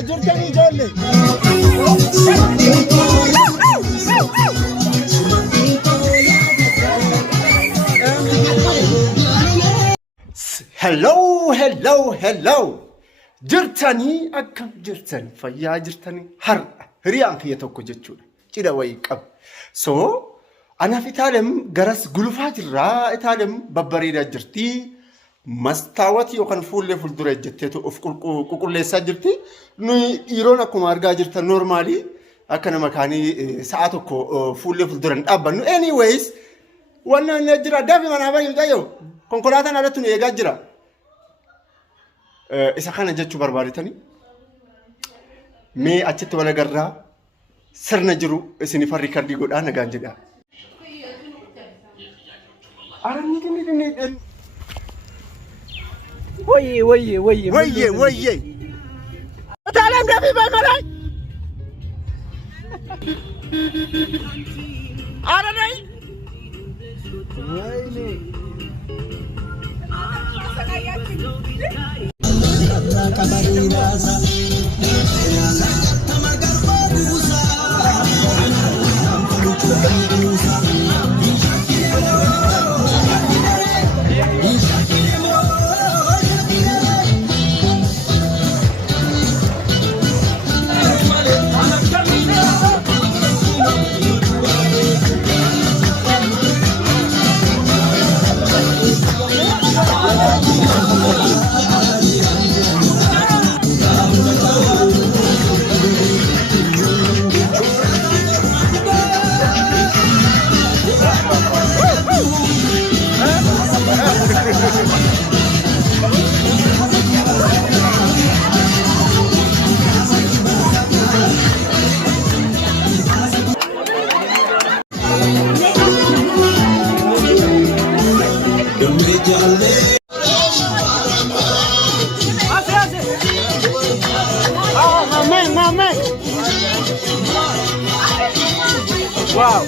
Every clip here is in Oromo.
جرتني جولي هلو جرتني أكم جرتني فيا جرتني هريان في يتوكو جتشون كده ويكب أنا في تعلم جرس قلوفات الرا تعلم ببريدة جرتي مستواتي وكان فول درجة جتتو أف كل لسه جرتي نو يرونا كمارجا جرت نورمالي أكنا مكاني ساعتكو فول درجة أبا نو anyways وانا نجرا دافي من هبا يجايو كونكولاتنا رتنو يجاجرا إذا كان جتشو برباريتني مي أشتى ولا جرا سرنا جرو إسني فريق دي قد أنا جانجدا أرني وي تعلم ده في بالملاي أرني Wow.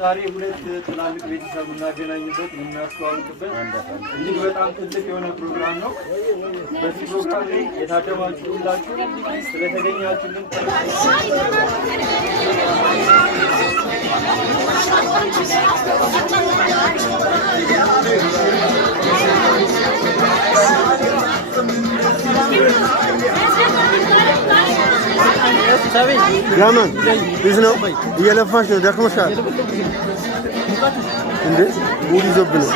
ዛሬ ሁለት ትላልቅ ቤተሰብ እናገናኝበት እናስተዋውቅበት እጅግ በጣም ትልቅ የሆነ ፕሮግራም ነው። በዚህ ፕሮግራም ላይ የታደማችሁ ሁላችሁ ስለተገኛችሁልን ያማን ብዙ ነው እየለፋሽ ነው ደክሞሻል እንዴ ሙሉ ይዞብ ነው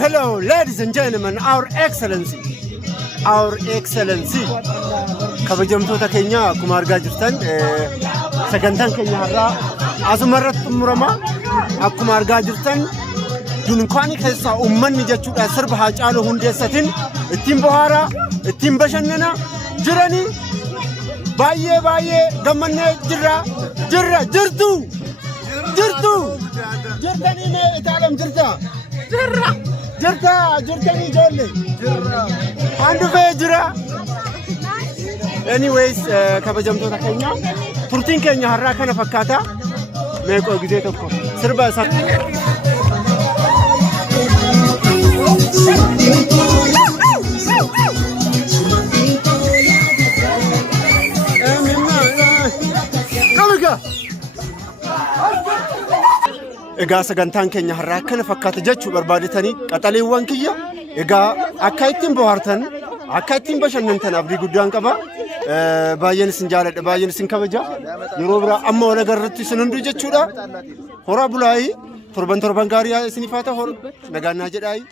Hello, ladies and gentlemen, our excellency, kabajamtoota keenya akkuma argaa jirtan sagantaan keenya har'aa asumarratti xumurama. Akkuma argaa jirtan dunkaanii keessa uummanni jechuudha sirba Haacaaluu Hundeessaatiin ittiin bohaaraa ittiin bashannana jiranii baay'ee gammannee jirtu jirtanii mee itaalam jirtanii ijoollee handufee jira. Anyways, kabajamtoota keenya turtiin keenya har'aa kana fakkaata. Meeqoo gisee tokko sirba isaa egaa sagantaan keenya har'aa kana fakkaata jechuu barbaadetanii qaxaleewwan kiyya egaa akka ittiin bohaartan akka ittiin bashannantan abdii guddaan qaba. Baay'een isin jaaladha, baay'een isin kabaja. Yeroo biraa amma wal agarratti isin hunduu jechuudha. Horaa bulaayii torban gaarii isiniif haa ta'u nagaannaa jedhaayi.